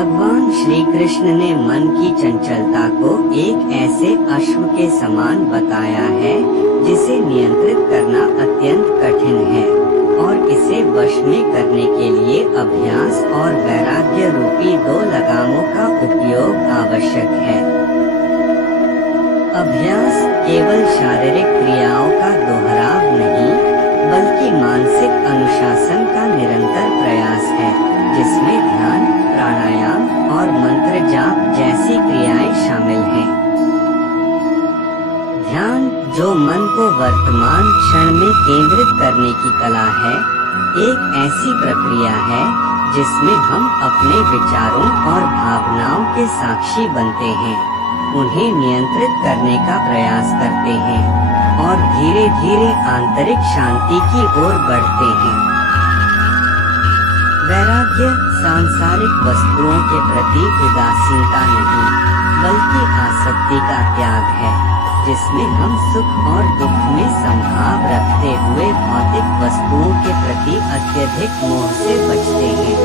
भगवान श्री कृष्ण ने मन की चंचलता को एक ऐसे अश्व के समान बताया है जिसे नियंत्रित करना अत्यंत कठिन है और इसे वश में करने के लिए अभ्यास और वैराग्य रूपी दो लगामों का उपयोग आवश्यक है। अभ्यास केवल शारीरिक क्रियाओं का दोहराव नहीं, बल्कि मानसिक अनुशासन का निरंतर प्रयास है, जिसमें ध्यान, प्राणायाम और मंत्र जाप जैसी क्रियाएं शामिल हैं। ध्यान, जो मन को वर्तमान क्षण में केंद्रित करने की कला है, एक ऐसी प्रक्रिया है जिसमें हम अपने विचारों और भावनाओं के साक्षी बनते हैं, उन्हें नियंत्रित करने का प्रयास करते हैं और धीरे धीरे आंतरिक शांति की ओर बढ़ते हैं। वैराग्य सांसारिक वस्तुओं के प्रति उदासीनता नहीं, बल्कि आसक्ति का त्याग है, जिसमें हम सुख और दुख में समभाव रखते हुए भौतिक वस्तुओं के प्रति अत्यधिक मोह से बचते हैं।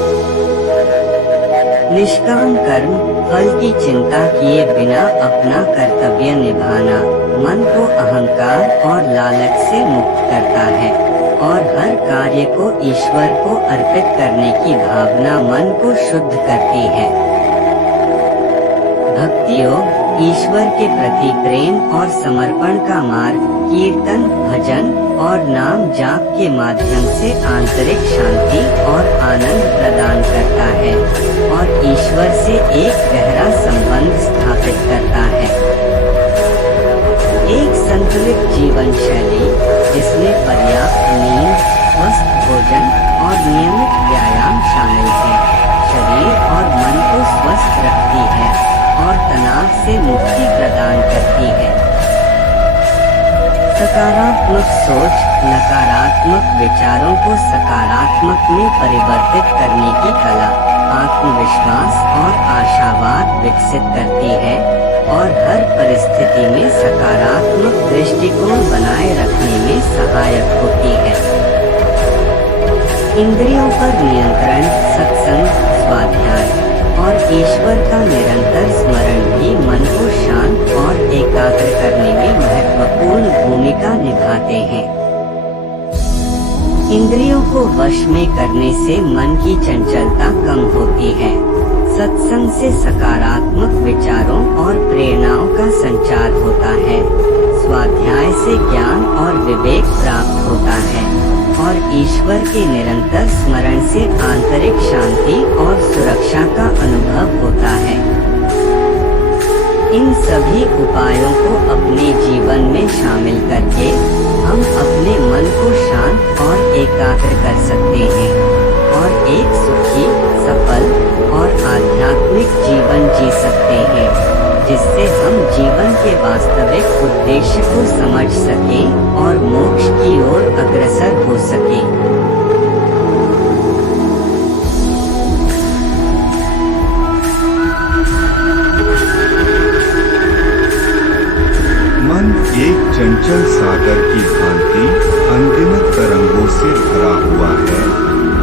निष्काम कर्म, फल की चिंता किए बिना अपना कर्तव्य निभाना, मन को अहंकार और लालच से मुक्त करता है और हर कार्य को ईश्वर को अर्पित करने की भावना मन को शुद्ध करती है। भक्ति योग, ईश्वर के प्रति प्रेम और समर्पण का मार्ग, कीर्तन, भजन और नाम जाप के माध्यम से आंतरिक शांति और आनंद प्रदान करता है और ईश्वर से एक गहरा संबंध स्थापित करता है। एक संतुलित जीवन शैली, जिसमें पर्याप्त नींद, स्वस्थ भोजन और नियमित व्यायाम शामिल है, शरीर और मन को स्वस्थ रखती है और तनाव से मुक्ति प्रदान करती है। सकारात्मक सोच, नकारात्मक विचारों को सकारात्मक में परिवर्तित करने की कला, आत्मविश्वास और आशावाद विकसित करती है और हर परिस्थिति में सकारात्मक दृष्टिकोण बनाए रखने में सहायक होती है। इंद्रियों पर नियंत्रण, सत्संग, स्वाध्याय और ईश्वर का निरंतर स्मरण भी मन को शांत और एकाग्र करने में महत्वपूर्ण भूमिका निभाते हैं। इंद्रियों को वश में करने से मन की चंचलता कम होती है। सत्संग से सकारात्मक विचारों और प्रेरणाओं का संचार होता है। स्वाध्याय से ज्ञान और विवेक प्राप्त होता है और ईश्वर के निरंतर स्मरण से आंतरिक शांति और सुरक्षा का अनुभव होता है। इन सभी उपायों को अपने जीवन में शामिल करके हम अपने मन को शांत और एकाग्र कर सकते हैं और एक सुखी, सफल और आध्यात्मिक जीवन जी सकते हैं, जिससे हम जीवन के वास्तविक उद्देश्य को समझ सकें और मोक्ष की ओर अग्रसर हो सकें। मन एक चंचल सागर की भांति अनगिनत तरंगों से भरा हुआ है,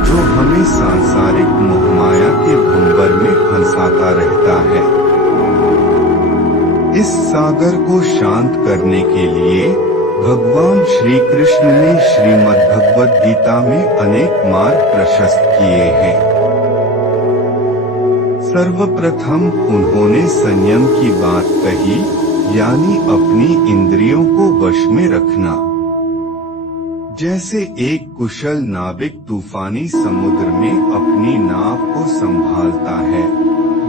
जो हमें सांसारिक मोहमाया के भंवर में फंसाता रहता है। इस सागर को शांत करने के लिए भगवान श्री कृष्ण ने श्रीमद् भगवद गीता में अनेक मार्ग प्रशस्त किए हैं। सर्वप्रथम उन्होंने संयम की बात कही, यानी अपनी इंद्रियों को वश में रखना। जैसे एक कुशल नाविक तूफानी समुद्र में अपनी नाव को संभालता है,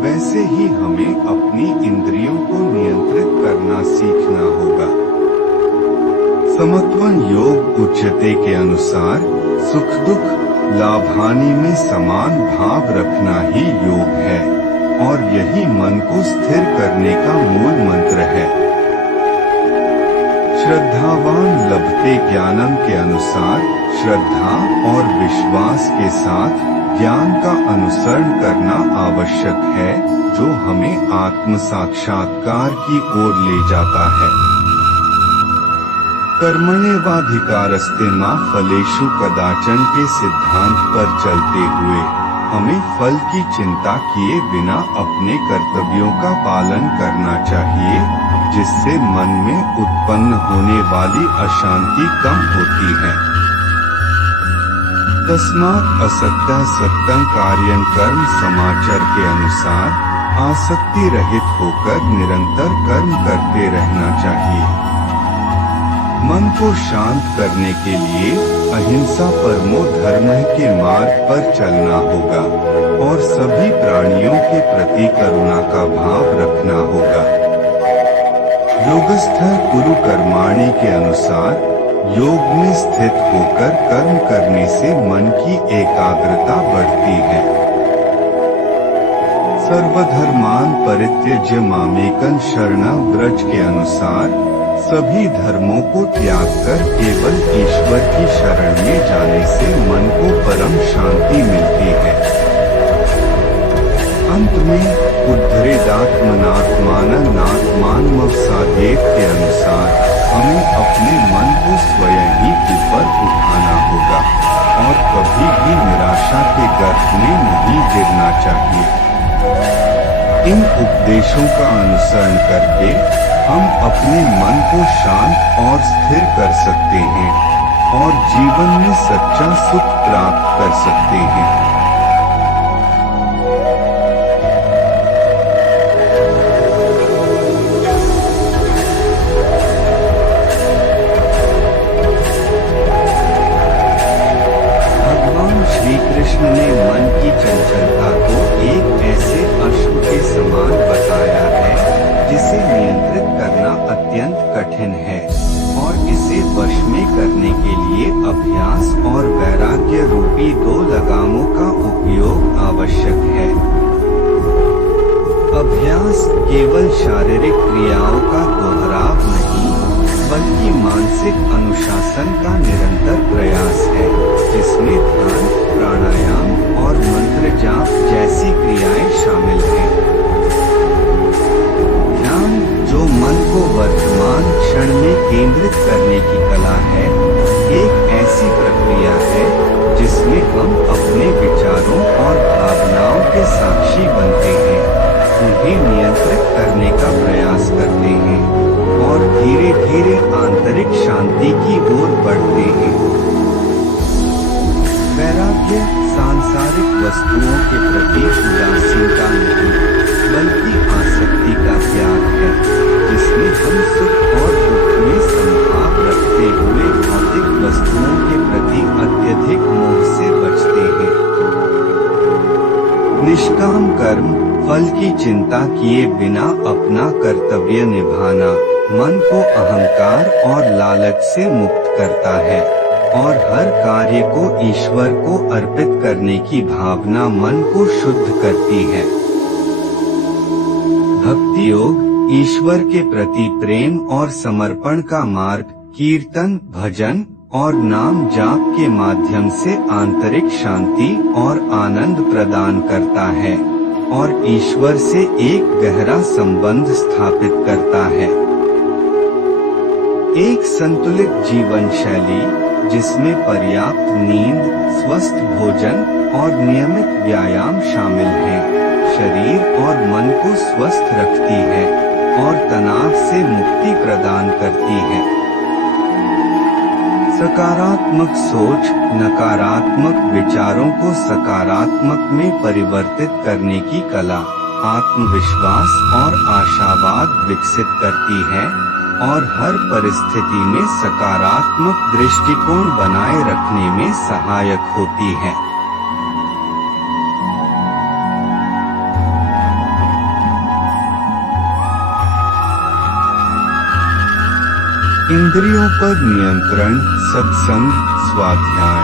वैसे ही हमें अपनी इंद्रियों को नियंत्रित करना सीखना होगा। समत्वन योग उच्चते के अनुसार सुख दुख लाभ हानि में समान भाव रखना ही योग है और यही मन को स्थिर करने का मूल मंत्र है। श्रद्धावान लभते ज्ञानम के अनुसार श्रद्धा और विश्वास के साथ ज्ञान का अनुसरण करना आवश्यक है, जो हमें आत्म साक्षात्कार की ओर ले जाता है। कर्मण्येवाधिकारस्ते मा फलेषु कदाचन के सिद्धांत पर चलते हुए हमें फल की चिंता किए बिना अपने कर्तव्यों का पालन करना चाहिए, जिससे मन में उत्पन्न होने वाली अशांति कम होती है। तस्मात् असक्तः सत्यं कार्यं कर्म समाचार के अनुसार आसक्ति रहित होकर निरंतर कर्म करते रहना चाहिए। मन को शांत करने के लिए अहिंसा परमो धर्म के मार्ग पर चलना होगा और सभी प्राणियों के प्रति करुणा का भाव रखना होगा। योगस्थः कुरु कर्माणि के अनुसार योग में स्थित होकर कर्म करने से मन की एकाग्रता बढ़ती है। सर्वधर्मान परित्यज्य मामेकं शरणं व्रज के अनुसार सभी धर्मों को त्याग कर केवल ईश्वर की शरण में जाने से मन को परम शांति मिलती है। अंत में उद्धरेदात्मनात्मानमात्मानमवसादेत के अनुसार हमें अपने मन को स्वयं ही ऊपर उठाना होगा और कभी भी निराशा के गर्त में नहीं गिरना चाहिए। इन उपदेशों का अनुसरण करके हम अपने मन को शांत और स्थिर कर सकते हैं और जीवन में सच्चा सुख प्राप्त कर सकते हैं। भगवान श्री कृष्ण ने मन की चंचलता को एक ऐसे अश्व के समान बताया है जिसे नियंत्रित करना अत्यंत कठिन है और इसे वश में करने के लिए अभ्यास और वैराग्य रूपी दो लगामों का उपयोग आवश्यक है। अभ्यास केवल शारीरिक क्रियाओं का दोहराव नहीं, बल्कि मानसिक अनुशासन का निरंतर प्रयास है, जिसमें ध्यान, प्राणायाम और मंत्र जाप जैसी क्रियाएं शामिल हैं। ध्यान, जो मन को वर्तमान क्षण में केंद्रित करने की कला है, एक ऐसी प्रक्रिया है जिसमें हम अपने विचारों और भावनाओं के साक्षी बनते हैं, उन्हें नियंत्रित करने का प्रयास करते हैं और धीरे धीरे आंतरिक शांति की ओर बढ़ते हैं। वैराग्य सांसारिक वस्तुओं के प्रति उदासीनता नहीं, बल्कि आसक्ति का त्याग है, जिसमें हम सुख और दुख में समभाव रखते हुए भौतिक वस्तुओं के प्रति अत्यधिक मोह से बचते हैं। निष्काम कर्म, फल की चिंता किए बिना अपना कर्तव्य निभाना मन को अहंकार और लालच से मुक्त करता है और हर कार्य को ईश्वर को अर्पित करने की भावना मन को शुद्ध करती है। भक्ति योग, ईश्वर के प्रति प्रेम और समर्पण का मार्ग कीर्तन, भजन और नाम जाप के माध्यम से आंतरिक शांति और आनंद प्रदान करता है और ईश्वर से एक गहरा संबंध स्थापित करता है। एक संतुलित जीवन शैली, जिसमें पर्याप्त नींद, स्वस्थ भोजन और नियमित व्यायाम शामिल हैं, शरीर और मन को स्वस्थ रखती है और तनाव से मुक्ति प्रदान करती है। सकारात्मक सोच, नकारात्मक विचारों को सकारात्मक में परिवर्तित करने की कला आत्मविश्वास और आशावाद विकसित करती है और हर परिस्थिति में सकारात्मक दृष्टिकोण बनाए रखने में सहायक होती है। इंद्रियों पर नियंत्रण, सत्संग, स्वाध्याय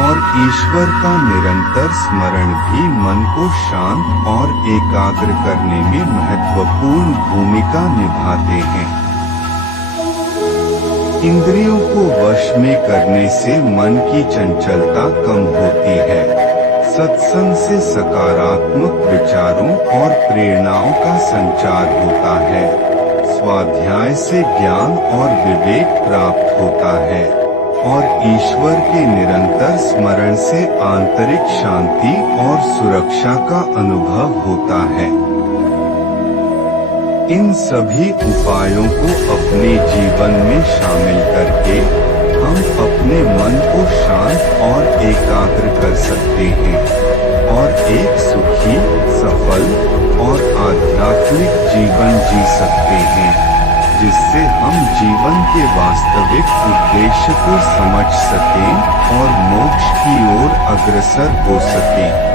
और ईश्वर का निरंतर स्मरण भी मन को शांत और एकाग्र करने में महत्वपूर्ण भूमिका निभाते हैं। इंद्रियों को वश में करने से मन की चंचलता कम होती है। सत्संग से सकारात्मक विचारों और प्रेरणाओं का संचार होता है। स्वाध्याय से ज्ञान और विवेक प्राप्त होता है और ईश्वर के निरंतर स्मरण से आंतरिक शांति और सुरक्षा का अनुभव होता है। इन सभी उपायों को अपने जीवन में शामिल करके हम अपने मन को शांत और एकाग्र कर सकते हैं और एक सुखी, सफल और आध्यात्मिक जीवन जी सकते हैं, जिससे हम जीवन के वास्तविक उद्देश्य को समझ सकें और मोक्ष की ओर अग्रसर हो सकें।